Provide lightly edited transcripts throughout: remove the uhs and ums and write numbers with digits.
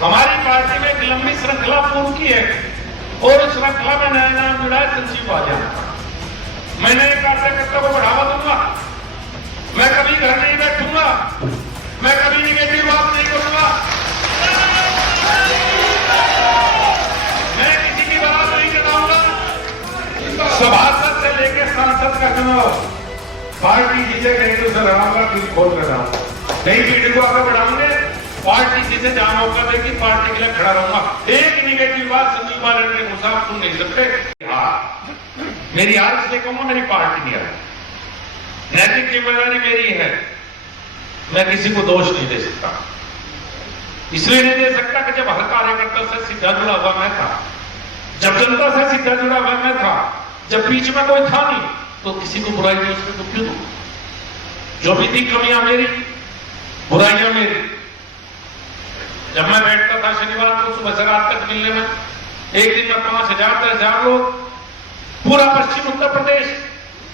हमारी पार्टी में एक लंबी श्रृंखला पूर्व की है और उस श्रृंखला में नया नाम जुड़ा है संजीव बालियान। मैंने कार्यकर्ता को बढ़ावा दूंगा, मैं कभी घर नहीं बैठूंगा, मैं कभी निगेटिव बात नहीं करूंगा, मैं किसी की बात नहीं कराऊंगा। सभासद से लेकर सांसद का चुनाव पार्टी जिसे कहेंगे उसे लड़ाऊंगा, दिल खोल कर रहा नहीं पीढ़ी को आगे बढ़ाऊंगे। पार्टी जिसे जहां मौका देगी पार्टी के लिए खड़ा रहूंगा। एक निगेटिव बात संजीव बालियान के मुसाफ सुन नहीं सकते। मेरी हार इसलिए कहूंगा, मेरी पार्टी नहीं है, नैतिक जिम्मेदारी मेरी है, मैं किसी को दोष नहीं दे सकता। इसलिए नहीं दे सकता कि जब हर कार्यकर्ता से सीधा जुड़ा हुआ मैं था, जब जनता से सीधा जुड़ा हुआ मैं था, जब बीच में कोई था नहीं, तो किसी को बुराई नहीं उसमें तो क्यों दूं? जो भी थी कमियां मेरी, बुराइयां मेरी। जब मैं बैठता था शनिवार को सुबह से रात तक मिलने में, एक दिन में 5,000 से 10,000 लोग, पूरा पश्चिम उत्तर प्रदेश,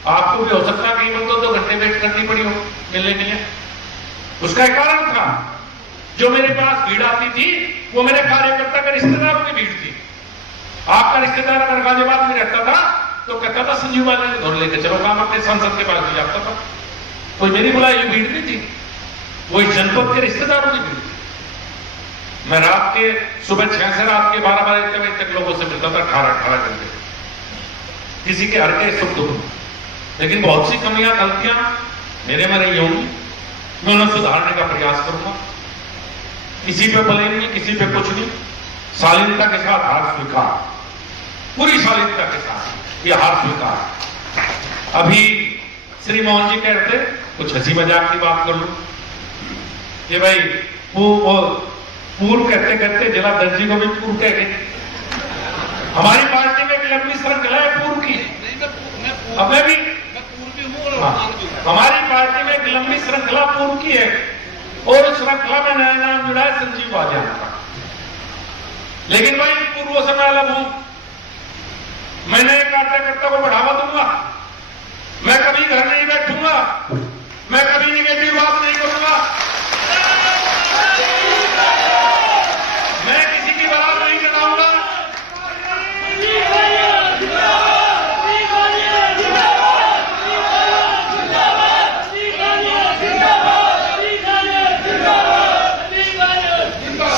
आपको भी हो सकता है कहीं 2 घंटे वेट करनी पड़ी हो मिलने के लिए। उसका एक कारण था, जो मेरे पास भीड़ आती थी वो मेरे कार्यकर्ता के रिश्तेदारों की भीड़ थी। आपका रिश्तेदार अगर गाजियाबाद में रहता था तो कहता था संजीव बालियान ने घर लेकर चलो, काम अपने सांसद के पास भी जाता था। कोई मेरी बुलाई हुई भीड़ नहीं थी, वो इस जनपद के रिश्तेदारों की भीड़ थी। मैं रात के सुबह 6 से रात के 12 बजे तक लोगों से मिलता था, 18 घंटे, किसी के हर के सुख दुख। लेकिन बहुत सी कमियां गलतियां मेरे में रही होंगी, मैं उन्हें सुधारने का प्रयास करूंगा। किसी पे ब्लेम नहीं, किसी पे कुछ नहीं, शालीनता के साथ हार स्वीकार, पूरी शालीनता के साथ ये हार स्वीकार। अभी श्री मोहन जी कहते कुछ हंसी मजाक की बात कर लूं कि भाई पूर्व कहते कहते जिला दर्जी को भी पूर्व कह गए। हमारी पार्टी में एक लंबी श्रृंखला है पूर्व की, अब मैं भी हमारी पार्टी में एक लंबी श्रृंखला पूर्व की है और उस श्रृंखला में नया नाम जुड़ा है संजीव बालियान का। लेकिन भाई पूर्वों से मैं अलग हूं, मैंने कार्यकर्ता को बढ़ावा दूंगा, मैं कभी घर नहीं बैठूंगा, मैं कभी निगेटिव बात नहीं करूंगा, मैं किसी की बात नहीं कराऊंगा।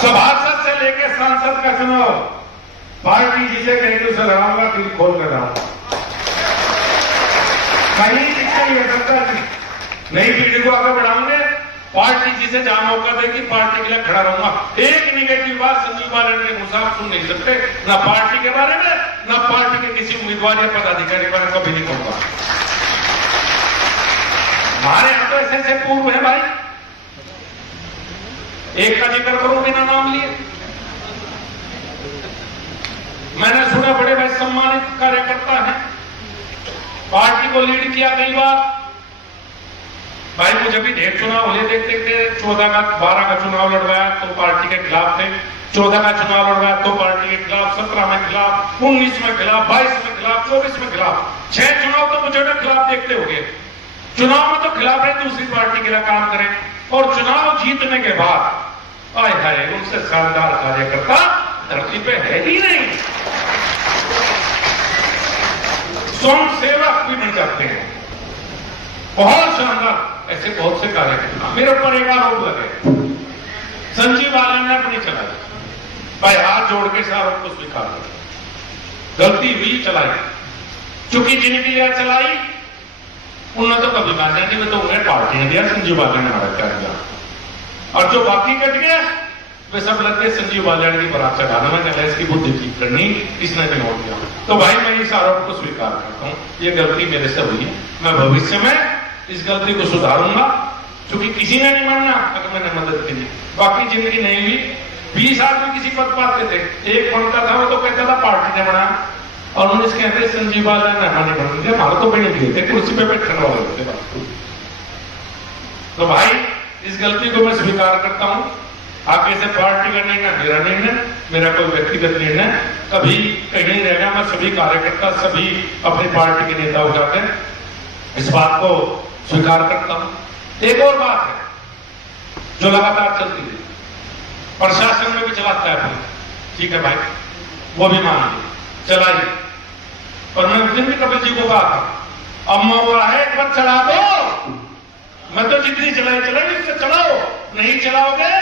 सभासद से लेकर सांसद का चुनाव पार्टी जिसे कहेंगे उसे लड़ाऊंगा, दिल खोल कर रहा कहीं दिक्कत नहीं हो सकता। नई पीढ़ी को आगे बढ़ाऊंगे, पार्टी जिसे जहां मौका देगी पार्टी के लिए खड़ा रहूंगा। एक निगेटिव बात संजीव बालियान के मुसाफ सुन नहीं सकते, ना पार्टी के बारे में, ना पार्टी के किसी उम्मीदवार या पदाधिकारी के बारे में कभी नहीं कहूंगा। हमारे यहां तो ऐसे ऐसे पूर्व है भाई, एक का जिक्र करो बिना नाम लिए। मैंने सुना बड़े भाई सम्मानित कार्यकर्ता हैं, पार्टी को लीड किया कई बार। भाई मुझे भी ढेर चुनाव हुए देखते थे, 12 का चुनाव लड़वाया तो पार्टी के खिलाफ थे, 14 का चुनाव लड़वाया तो पार्टी के खिलाफ, 17 में खिलाफ, 19 में खिलाफ, 22 में खिलाफ, 24 में खिलाफ, 6 चुनाव तो मुझे खिलाफ देखते हो गए। चुनाव में तो खिलाफ है, दूसरी पार्टी के लिए काम करें, और चुनाव जीतने के बाद आए हाय उनसे शानदार कार्यकर्ता धरती पे है ही नहीं। स्वयं सेवक भी बन जाते हैं, बहुत शानदार ऐसे बहुत से कार्यकर्ता। मेरे ऊपर एक आरोप लगे, संजीव बालियान ने अपनी चलाई, भाई हाथ जोड़ के इस आरोप को स्वीकार कर, गलती हुई चलाई, चूंकि जिनके लिए चलाई उन्होंने तो कभी कहा नहीं, मैं तो उन्हें पार्टी ने दिया, संजीव बालियान ने हमारा क्या दिया, और जो बाकी कट गया वे सब लगते संजीव बालियान की बरात चढ़ाना, मैंने इसकी बुद्धि ठीक करनी, इसने भी नोट दिया। तो भाई मैं इस आरोप को स्वीकार करता हूं, ये गलती मेरे से हुई है, मैं भविष्य में इस गलती को सुधारूंगा, क्योंकि किसी ने नहीं मानना अगर मैंने मदद की, बाकी जिंदगी नहीं हुई। 20 आदमी किसी पद पाते थे, एक बनता था वो तो कहता था पार्टी ने बनाया, और 19 कहते संजीव बालियान ने हमारे बन दिया, हमारा तो बने दिए थे, कुर्सी पे बैठने वाले होते। तो भाई इस गलती को मैं स्वीकार करता हूं। आगे से पार्टी का निर्णय मेरा निर्णय, मेरा कोई व्यक्तिगत निर्णय कभी कहीं नहीं रहेगा। मैं सभी कार्यकर्ता, सभी अपनी पार्टी के नेता हो जाते हैं, इस बात को स्वीकार करता हूं। एक और बात है जो लगातार चलती है, प्रशासन में भी चलाता है भाई, ठीक है भाई, वो भी मान ली, चलाइए। पर मैं उस दिन भी कपिल जी को कहा था, अब मौका है, एक बार चला दो। मैं तो जितनी चलाई इससे चलाओ, नहीं चलाओगे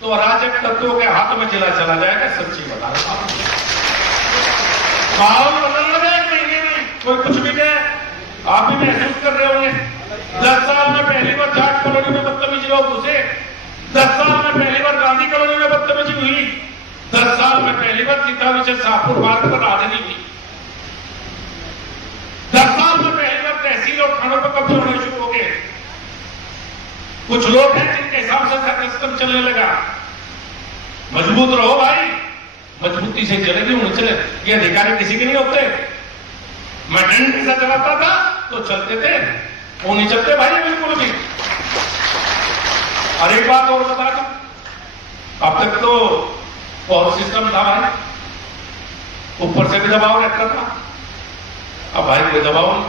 तो अराजक तत्वों के हाथ में जिला चला जाएगा। सच्ची बता रहा हूं, माहौल बदल लगा एक महीने में, कोई कुछ भी कहे, आप भी महसूस कर रहे होंगे। 10 साल में पहली बार जाट कॉलोनी में बदतमीजी लोग घुसे, 10 साल में पहली बार गांधी कॉलोनी में बदतमीजी हुई, 10 साल में पहली बार सीता विजय शाहपुर मार्ग पर राजनी हुई, 10 साल में पहली बार तहसील और थानों पर कब्जे होने शुरू हो गए। कुछ लोग हैं जिनके हिसाब से सिस्टम चलने लगा। मजबूत रहो भाई, मजबूती से चलेगी, उन्हें चले। ये अधिकारी किसी के नहीं होते। मैं डंडे से चलाता था तो चलते थे, वो नहीं चलते भाई बिल्कुल भी। और एक बात और बता दूं, अब तक तो बहुत सिस्टम था भाई, ऊपर से भी दबाव रहता था, अब भाई कोई दबाव नहीं।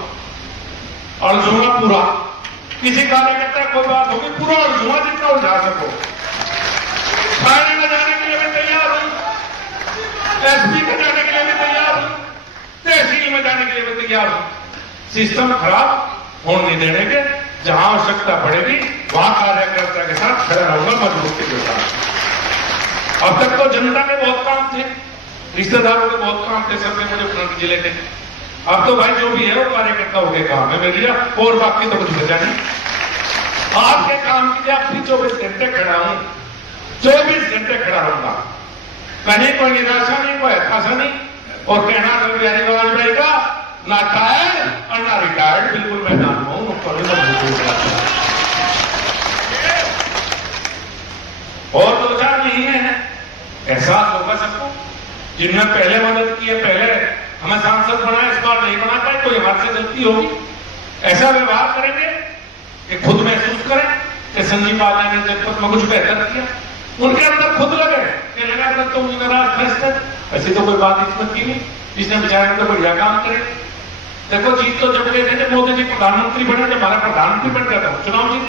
और जुआ पूरा, किसी कार्यकर्ता कोई बात होगी, पूरा और जुआ जितना उठा सको। थाने में जाने के लिए भी तैयार हूं, एसपी में जाने के लिए भी तैयार हूं, तहसील में जाने के लिए भी तैयार हूं। सिस्टम खराब होने नहीं देने के, जहां आवश्यकता पड़ेगी वहां कार्यकर्ता के साथ खड़ा रहूंगा मजबूती के साथ। अब तक तो जनता के बहुत काम थे, रिश्तेदारों के बहुत काम थे, सबके मुझे अपने जिले के। अब तो भाई जो भी है वो कार्यकर्ताओं के काम है मेरी, और बाकी तो कुछ बचा नहीं। आपके काम के लिए आप भी 24 घंटे खड़ा हूं, 24 घंटे खड़ा रहूंगा। कहीं कोई निराशा नहीं, कोई हताशा नहीं। और कहना अटल बिहारी वाजपेयी का, ना टायर्ड और ना रिटायर्ड, बिल्कुल मैदान में हूं। और 2-4 महीने हैं, एहसास होगा सबको। जिनने पहले मदद की है, पहले हमें सांसद बनाया, इस बार नहीं बना पाए, कोई हमारे से गलती होगी। ऐसा व्यवहार करेंगे कि खुद महसूस करें कि संजीव बाला ने जनपद में कुछ बेहतर किया, उनके अंदर खुद लगे कि लगातार तो मुझे नाराज भ्रष्ट है। ऐसी तो कोई बात इसमें की नहीं, जिसने बेचारे को बढ़िया काम करे। देखो जीत तो जब गए थे, जब मोदी जी प्रधानमंत्री बने, जब हमारा प्रधानमंत्री बन गया था, चुनाव जीत